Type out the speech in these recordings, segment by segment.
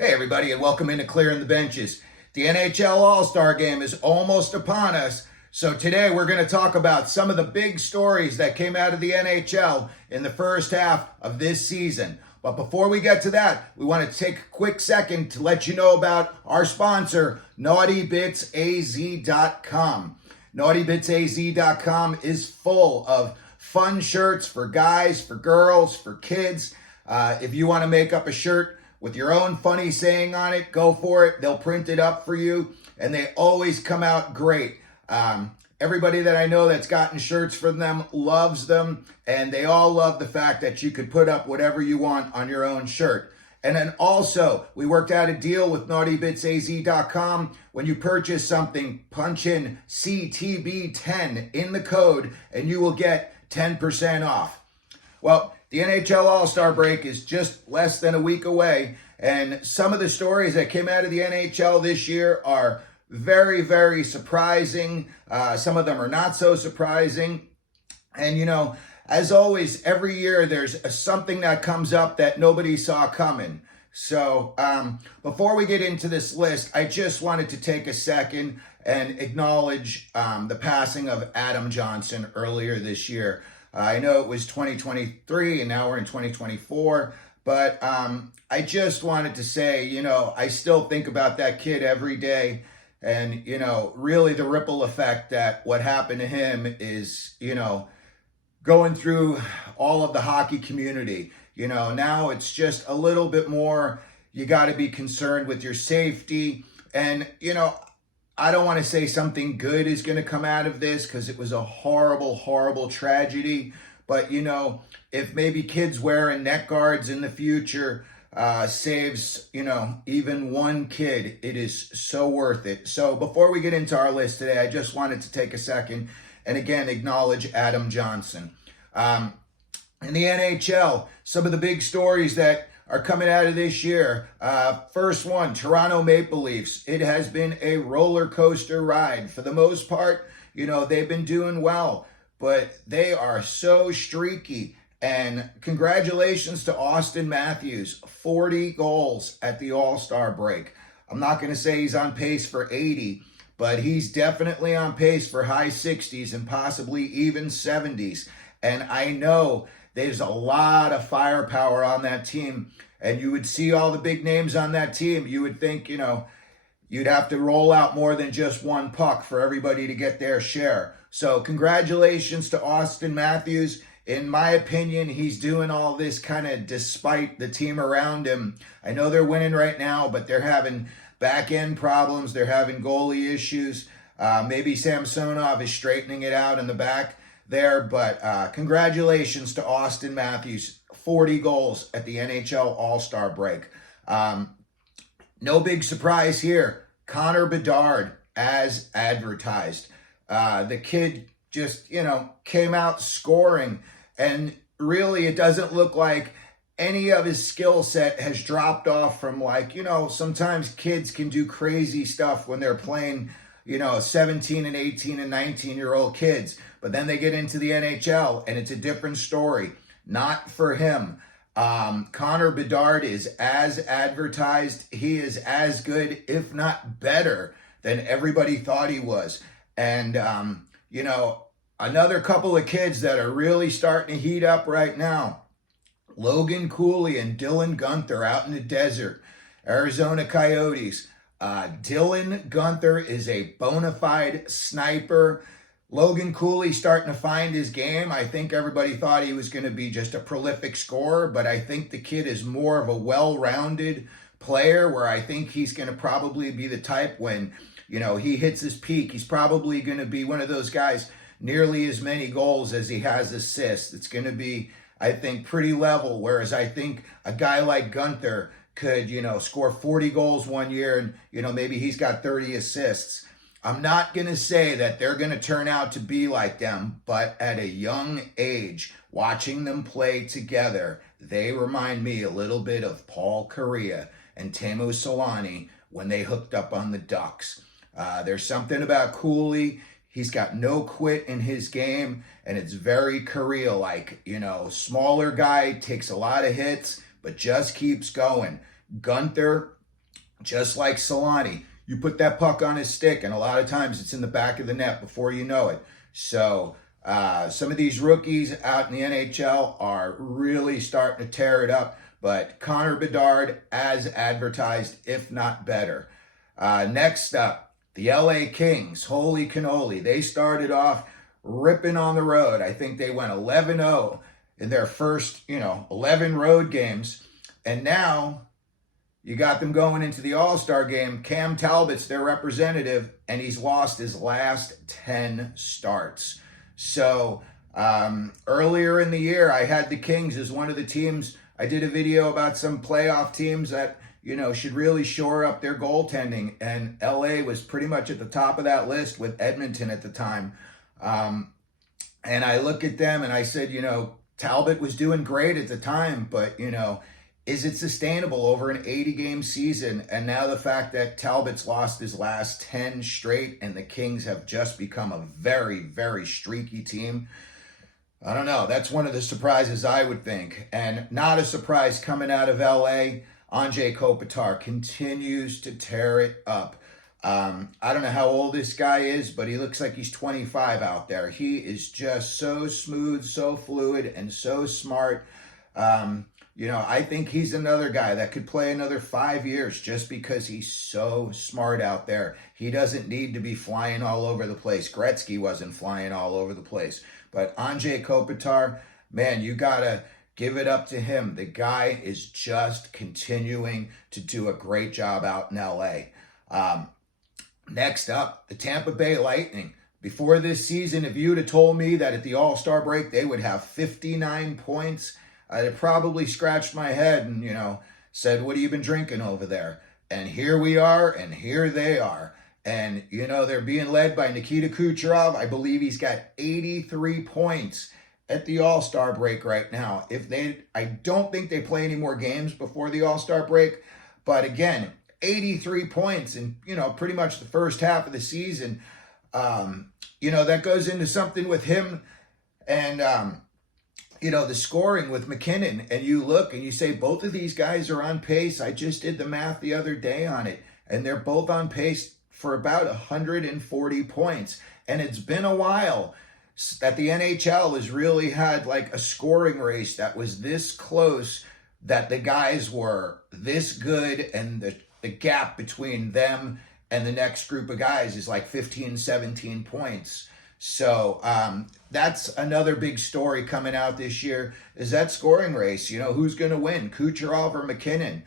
Hey everybody, and welcome into Clearing the Benches. The NHL All-Star Game is almost upon us, so today we're going to talk about some of the big stories that came out of the NHL in the first half of this season. But before we get to that, we want to take a quick second to let you know about our sponsor, NaughtyBitsAZ.com. NaughtyBitsAZ.com is full of fun shirts for guys, for girls, for kids. If you want to make up a shirt with your own funny saying on it, go for it. They'll print it up for you, and they always come out great. Everybody that I know that's gotten shirts from them loves them, and they all love the fact that you could put up whatever you want on your own shirt. And then also, we worked out a deal with NaughtyBitsAZ.com. When you purchase something, punch in CTB10 in the code, and you will get 10% off. Well, the NHL All-Star break is just less than a week away, and some of the stories that came out of the NHL this year are very, very surprising. Some of them are not so surprising. And, you know, as always, every year there's something that comes up that nobody saw coming. So before we get into this list, I just wanted to take a second and acknowledge the passing of Adam Johnson earlier this year. I know it was 2023 and now we're in 2024, but I just wanted to say, you know, I still think about that kid every day, and, you know, really the ripple effect that what happened to him is, you know, going through all of the hockey community. You know, now it's just a little bit more, you got to be concerned with your safety. And, you know, I don't want to say something good is going to come out of this because it was a horrible, horrible tragedy. But, you know, if maybe kids wearing neck guards in the future saves, you know, even one kid, it is so worth it. So before we get into our list today, I just wanted to take a second and again acknowledge Adam Johnson. In the NHL, some of the big stories that are coming out of this year. First one, Toronto Maple Leafs. It has been a roller coaster ride. For the most part, you know, they've been doing well, but they are so streaky. And congratulations to Austin Matthews, 40 goals at the All-Star break. I'm not going to say he's on pace for 80, but he's definitely on pace for high 60s and possibly even 70s. And I know there's a lot of firepower on that team, and you would see all the big names on that team. You would think, you know, you'd have to roll out more than just one puck for everybody to get their share. So congratulations to Austin Matthews. In my opinion, he's doing all this kind of despite the team around him. I know they're winning right now, but they're having back-end problems. They're having goalie issues. Maybe Samsonov is straightening it out in the back there, but congratulations to Austin Matthews, 40 goals at the NHL All-Star break. No big surprise here. Connor Bedard, as advertised. The kid just, you know, came out scoring, and really it doesn't look like any of his skill set has dropped off from, like, you know, sometimes kids can do crazy stuff when they're playing, you know, 17 and 18 and 19-year-old kids. But then they get into the NHL, and it's a different story. Not for him. Connor Bedard is as advertised. He is as good, if not better, than everybody thought he was. And, you know, another couple of kids that are really starting to heat up right now. Logan Cooley and Dylan Guenther out in the desert. Arizona Coyotes. Dylan Guenther is a bona fide sniper. Logan Cooley starting to find his game. I think everybody thought he was going to be just a prolific scorer, but I think the kid is more of a well-rounded player, where I think he's going to probably be the type when, you know, he hits his peak. He's probably going to be one of those guys, nearly as many goals as he has assists. It's going to be, I think, pretty level, whereas I think a guy like Guenther could, you know, score 40 goals one year and, you know, maybe he's got 30 assists. I'm not going to say that they're going to turn out to be like them, but at a young age, watching them play together, they remind me a little bit of Paul Kariya and Teemu Selanne when they hooked up on the Ducks. There's something about Cooley. He's got no quit in his game, and it's very Kariya-like. You know, smaller guy, takes a lot of hits, but just keeps going. Guenther, just like Solani. You put that puck on his stick, and a lot of times it's in the back of the net before you know it. So some of these rookies out in the NHL are really starting to tear it up. But Connor Bedard, as advertised, if not better. Next up, the LA Kings. Holy cannoli. They started off ripping on the road. I think they went 11-0 in their first, 11 road games. And now you got them going into the All-Star game. Cam Talbot's their representative, and he's lost his last 10 starts. So earlier in the year, I had the Kings as one of the teams. I did a video about some playoff teams that, should really shore up their goaltending. And LA was pretty much at the top of that list with Edmonton at the time. And I look at them and I said, Talbot was doing great at the time, but, is it sustainable over an 80-game season? And now the fact that Talbot's lost his last 10 straight and the Kings have just become a very, very streaky team. I don't know. That's one of the surprises, I would think. And not a surprise coming out of LA. Anze Kopitar continues to tear it up. I don't know how old this guy is, but he looks like he's 25 out there. He is just so smooth, so fluid, and so smart. I think he's another guy that could play another 5 years just because he's so smart out there. He doesn't need to be flying all over the place. Gretzky wasn't flying all over the place. But Anze Kopitar, man, you got to give it up to him. The guy is just continuing to do a great job out in LA. Next up, the Tampa Bay Lightning. Before this season, if you'd have told me that at the All-Star break they would have 59 points, I'd have probably scratched my head and, said, what have you been drinking over there? And here we are, and here they are. And, they're being led by Nikita Kucherov. I believe he's got 83 points at the All-Star break right now. I don't think they play any more games before the All-Star break. But again, 83 points in, pretty much the first half of the season. That goes into something with him and, the scoring with McKinnon, and you look and you say, both of these guys are on pace. I just did the math the other day on it, and they're both on pace for about 140 points. And it's been a while that the NHL has really had like a scoring race that was this close, that the guys were this good, and the gap between them and the next group of guys is like 15, 17 points. So that's another big story coming out this year, is that scoring race. Who's going to win, Kucherov or McKinnon?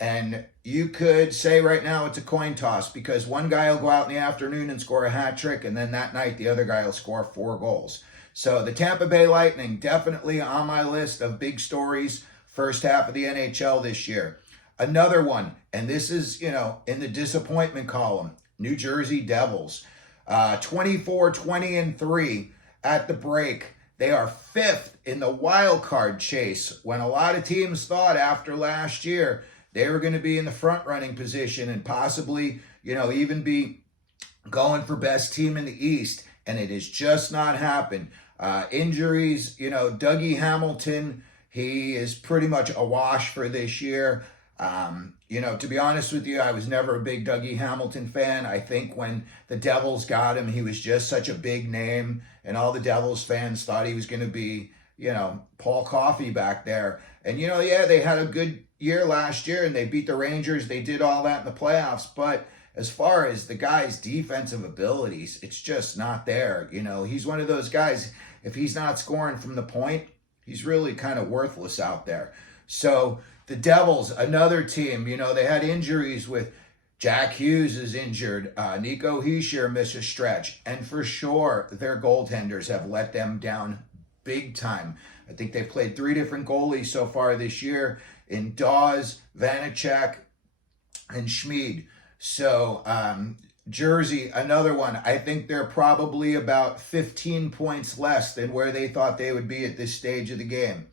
And you could say right now it's a coin toss, because one guy will go out in the afternoon and score a hat trick, and then that night the other guy will score 4 goals. So the Tampa Bay Lightning, definitely on my list of big stories first half of the NHL this year. Another one, and this is, in the disappointment column, New Jersey Devils. 24-20-3 at the break. They are 5th in the wild card chase, when a lot of teams thought after last year they were going to be in the front running position and possibly, even be going for best team in the East. And it has just not happened. Injuries, Dougie Hamilton, he is pretty much a wash for this year. To be honest with you, I was never a big Dougie Hamilton fan. I think when the Devils got him, he was just such a big name, and all the Devils fans thought he was going to be, Paul Coffey back there. And, they had a good year last year, and they beat the Rangers. They did all that in the playoffs. But as far as the guy's defensive abilities, it's just not there. He's one of those guys, if he's not scoring from the point, he's really kind of worthless out there. So the Devils, another team, they had injuries with Jack Hughes is injured. Nico Hischier missed a stretch. And for sure, their goaltenders have let them down big time. I think they've played 3 different goalies so far this year in Dawes, Vanacek, and Schmid. So Jersey, another one. I think they're probably about 15 points less than where they thought they would be at this stage of the game.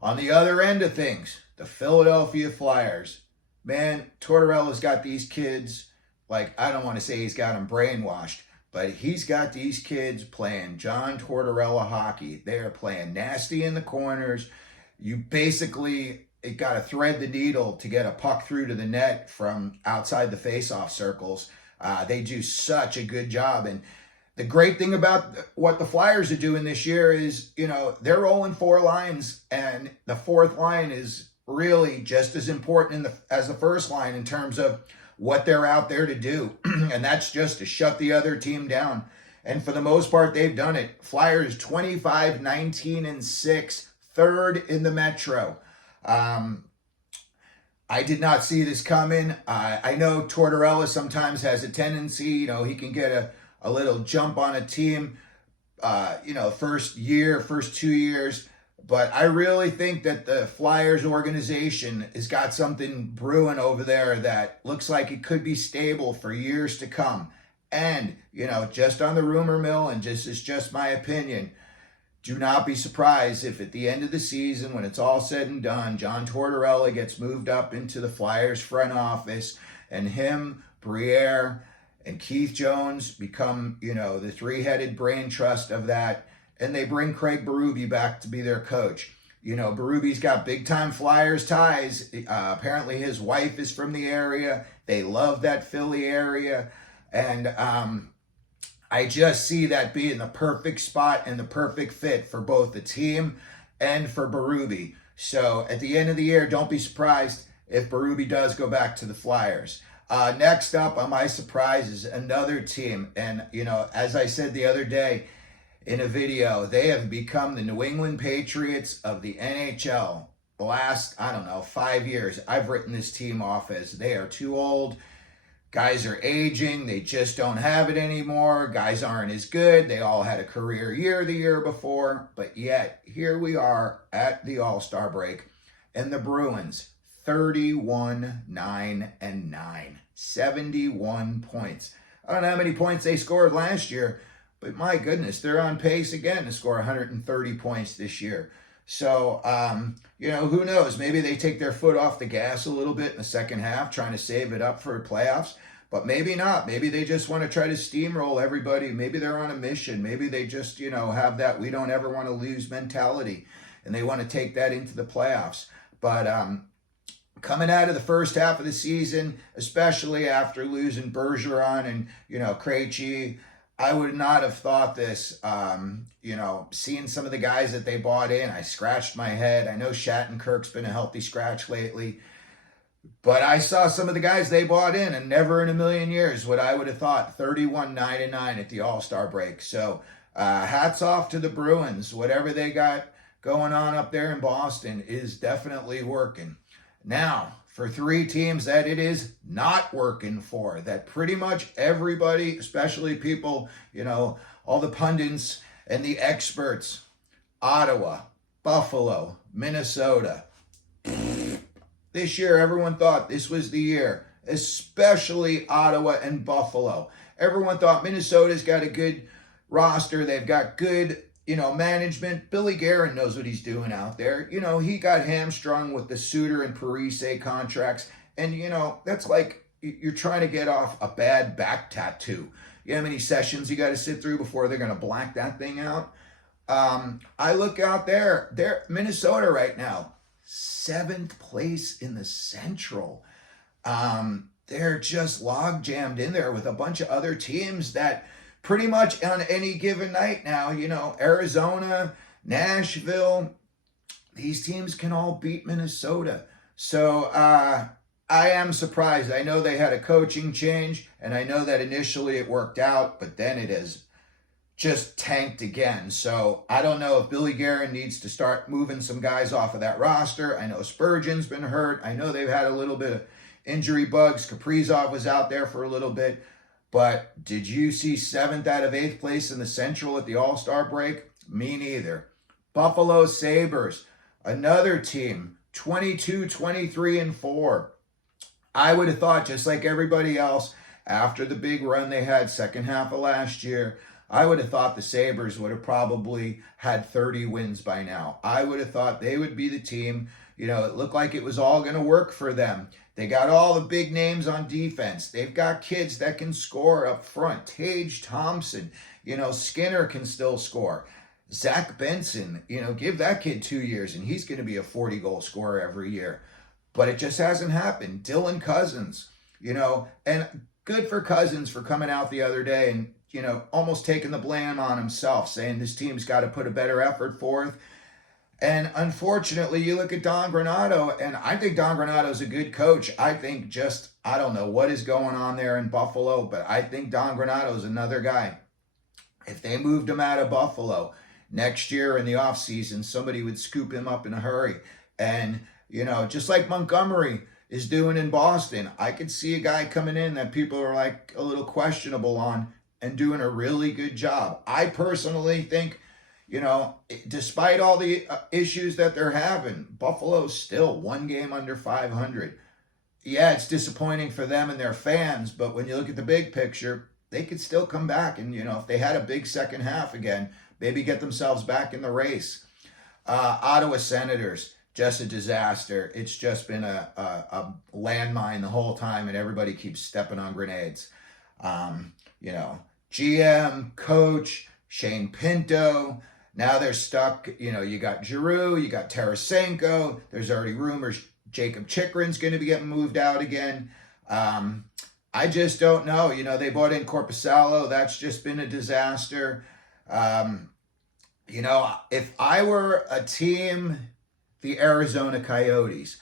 On the other end of things, the Philadelphia Flyers. Man, Tortorella's got these kids, I don't want to say he's got them brainwashed, but he's got these kids playing John Tortorella hockey. They are playing nasty in the corners. You basically, it got to thread the needle to get a puck through to the net from outside the faceoff circles. They do such a good job. And the great thing about what the Flyers are doing this year is, they're rolling 4 lines, and the 4th line is really just as important as the first line in terms of what they're out there to do. And that's just to shut the other team down. And for the most part, they've done it. Flyers 25, 19, and 6, 3rd in the Metro. I did not see this coming. I know Tortorella sometimes has a tendency, he can get a little jump on a team, first 2 years. But I really think that the Flyers organization has got something brewing over there that looks like it could be stable for years to come. And, just on the rumor mill, and it's just my opinion, do not be surprised if at the end of the season, when it's all said and done, John Tortorella gets moved up into the Flyers front office, and him, Briere, and Keith Jones become, the 3-headed brain trust of that, and they bring Craig Berube back to be their coach. Berube's got big-time Flyers ties. Apparently his wife is from the area. They love that Philly area. And I just see that being the perfect spot and the perfect fit for both the team and for Berube. So at the end of the year, don't be surprised if Berube does go back to the Flyers. Next up on my surprise is another team. And, as I said the other day in a video, they have become the New England Patriots of the NHL. The last, 5 years, I've written this team off as they are too old. Guys are aging. They just don't have it anymore. Guys aren't as good. They all had a career year the year before. But yet, here we are at the All-Star break. And the Bruins, 31-9-9, 71 points. I don't know how many points they scored last year, but my goodness, they're on pace again to score 130 points this year. So, who knows? Maybe they take their foot off the gas a little bit in the second half, trying to save it up for playoffs. But maybe not. Maybe they just want to try to steamroll everybody. Maybe they're on a mission. Maybe they just, have that we don't ever want to lose mentality, and they want to take that into the playoffs. But coming out of the first half of the season, especially after losing Bergeron and, Krejci, I would not have thought this, seeing some of the guys that they bought in. I scratched my head. I know Shattenkirk's been a healthy scratch lately. But I saw some of the guys they bought in, and never in a million years would I would have thought 31-9-9 at the All-Star break. So hats off to the Bruins. Whatever they got going on up there in Boston is definitely working. Now, for 3 teams that it is not working for, that pretty much everybody, especially people, all the pundits and the experts, Ottawa, Buffalo, Minnesota. This year, everyone thought this was the year, especially Ottawa and Buffalo. Everyone thought Minnesota's got a good roster. They've got good, management. Billy Guerin knows what he's doing out there. He got hamstrung with the Suter and Parise contracts. And, that's like you're trying to get off a bad back tattoo. You know how many sessions you got to sit through before they're going to black that thing out? I look out there. They're Minnesota right now, 7th place in the Central. They're just log jammed in there with a bunch of other teams that pretty much on any given night now, Arizona, Nashville, these teams can all beat Minnesota. So I am surprised. I know they had a coaching change, and I know that initially it worked out, but then it has just tanked again. So I don't know if Billy Guerin needs to start moving some guys off of that roster. I know Spurgeon's been hurt. I know they've had a little bit of injury bugs. Kaprizov was out there for a little bit. But did you see 7th out of 8th place in the Central at the All-Star break? Me neither. Buffalo Sabres, another team, 22-23-4. I would have thought, just like everybody else, after the big run they had second half of last year, I would have thought the Sabres would have probably had 30 wins by now. I would have thought they would be the team. It looked like it was all going to work for them. They got all the big names on defense. They've got kids that can score up front. Tage Thompson, Skinner can still score. Zach Benson, give that kid 2 years and he's going to be a 40-goal scorer every year. But it just hasn't happened. Dylan Cousins, and good for Cousins for coming out the other day and, almost taking the blame on himself, saying this team's got to put a better effort forth. And unfortunately, you look at Don Granato, and I think Don Granato's a good coach. I think I don't know what is going on there in Buffalo, but I think Don Granato's another guy. If they moved him out of Buffalo next year in the offseason, somebody would scoop him up in a hurry. And, just like Montgomery is doing in Boston, I could see a guy coming in that people are like a little questionable on and doing a really good job. I personally think, despite all the issues that they're having, Buffalo's still one game under 500. Yeah, it's disappointing for them and their fans, but when you look at the big picture, they could still come back. And, if they had a big second half again, maybe get themselves back in the race. Ottawa Senators, just a disaster. It's just been a landmine the whole time, and everybody keeps stepping on grenades. GM, coach, Shane Pinto. Now they're stuck. You got Giroux, you got Tarasenko. There's already rumors Jacob Chikrin's going to be getting moved out again. I just don't know. They bought in Korpisalo. That's just been a disaster. If I were a team, the Arizona Coyotes,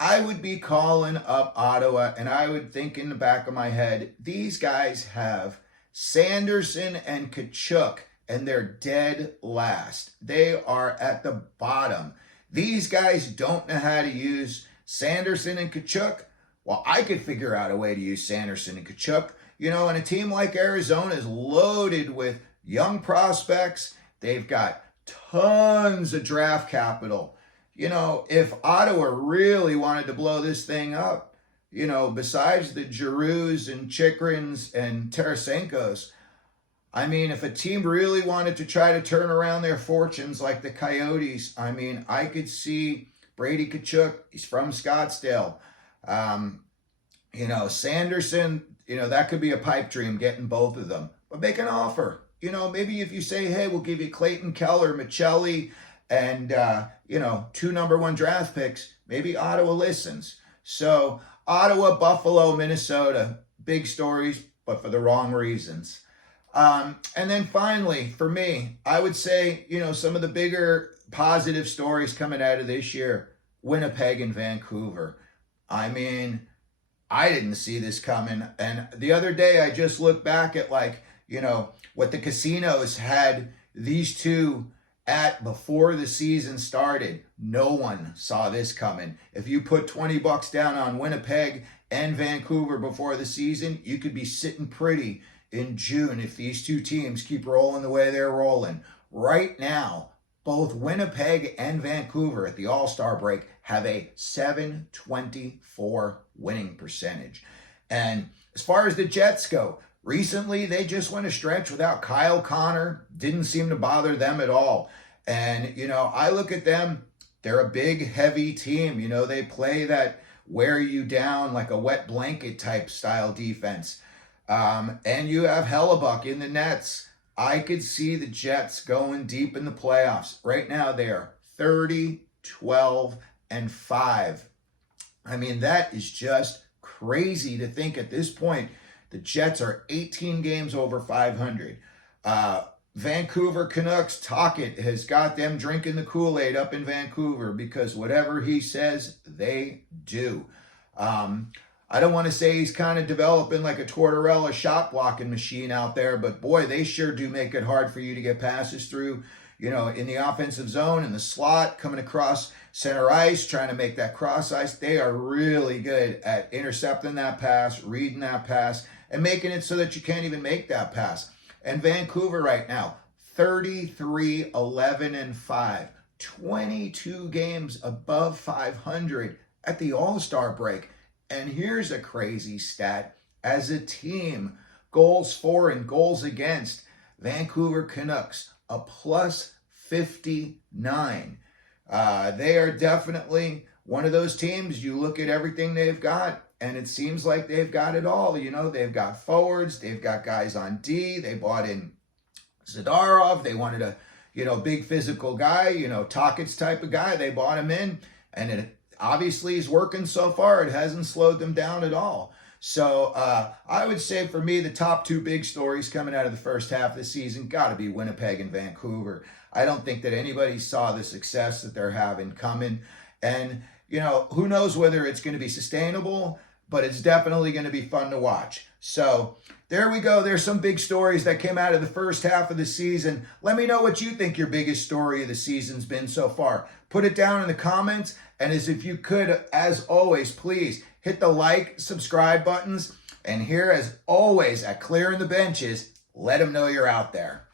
I would be calling up Ottawa, and I would think in the back of my head, these guys have Sanderson and Tkachuk, and they're dead last. They are at the bottom. These guys don't know how to use Sanderson and Tkachuk. Well, I could figure out a way to use Sanderson and Tkachuk. And a team like Arizona is loaded with young prospects. They've got tons of draft capital. If Ottawa really wanted to blow this thing up, besides the Giroux and Chikrins and Tarasenkos, if a team really wanted to try to turn around their fortunes like the Coyotes, I could see Brady Tkachuk. He's from Scottsdale. Sanderson, that could be a pipe dream getting both of them. But make an offer. Maybe if you say, hey, we'll give you Clayton Keller, Michelli, and, 2 number 1 draft picks, maybe Ottawa listens. So Ottawa, Buffalo, Minnesota, big stories, but for the wrong reasons. And then finally, for me, I would say, some of the bigger positive stories coming out of this year, Winnipeg and Vancouver. I didn't see this coming. And the other day, I just looked back at what the casinos had these two at before the season started. No one saw this coming. If you put $20 down on Winnipeg and Vancouver before the season, you could be sitting pretty in June if these two teams keep rolling the way they're rolling. Right now, both Winnipeg and Vancouver at the All-Star break have a .724 winning percentage. And as far as the Jets go, recently they just went a stretch without Kyle Connor. Didn't seem to bother them at all. And, I look at them, they're a big, heavy team. They play that wear you down like a wet blanket type style defense. And you have Hellebuck in the nets. I could see the Jets going deep in the playoffs. Right now they are 30, 12, and 5. That is just crazy to think at this point. The Jets are 18 games over 500. Vancouver Canucks, Tocchet has got them drinking the Kool-Aid up in Vancouver because whatever he says, they do. I don't want to say he's kind of developing like a Tortorella shot blocking machine out there, but boy, they sure do make it hard for you to get passes through, in the offensive zone, in the slot, coming across center ice, trying to make that cross ice. They are really good at intercepting that pass, reading that pass, and making it so that you can't even make that pass. And Vancouver right now, 33, 11, and 5, 22 games above 500 at the All-Star break. And here's a crazy stat. As a team, goals for and goals against, Vancouver Canucks, a +59. They are definitely one of those teams. You look at everything they've got, and it seems like they've got it all. They've got forwards, they've got guys on D, they bought in Zadorov, they wanted to, big physical guy, Tocchet's type of guy. They bought him in, and it obviously is working so far. It hasn't slowed them down at all. So I would say for me, the top two big stories coming out of the first half of the season got to be Winnipeg and Vancouver. I don't think that anybody saw the success that they're having coming. And, who knows whether it's going to be sustainable, but it's definitely going to be fun to watch. So there we go. There's some big stories that came out of the first half of the season. Let me know what you think your biggest story of the season's been so far. Put it down in the comments. And as if you could, as always, please hit the like, subscribe buttons. And here, as always, at Clearing the Benches, let them know you're out there.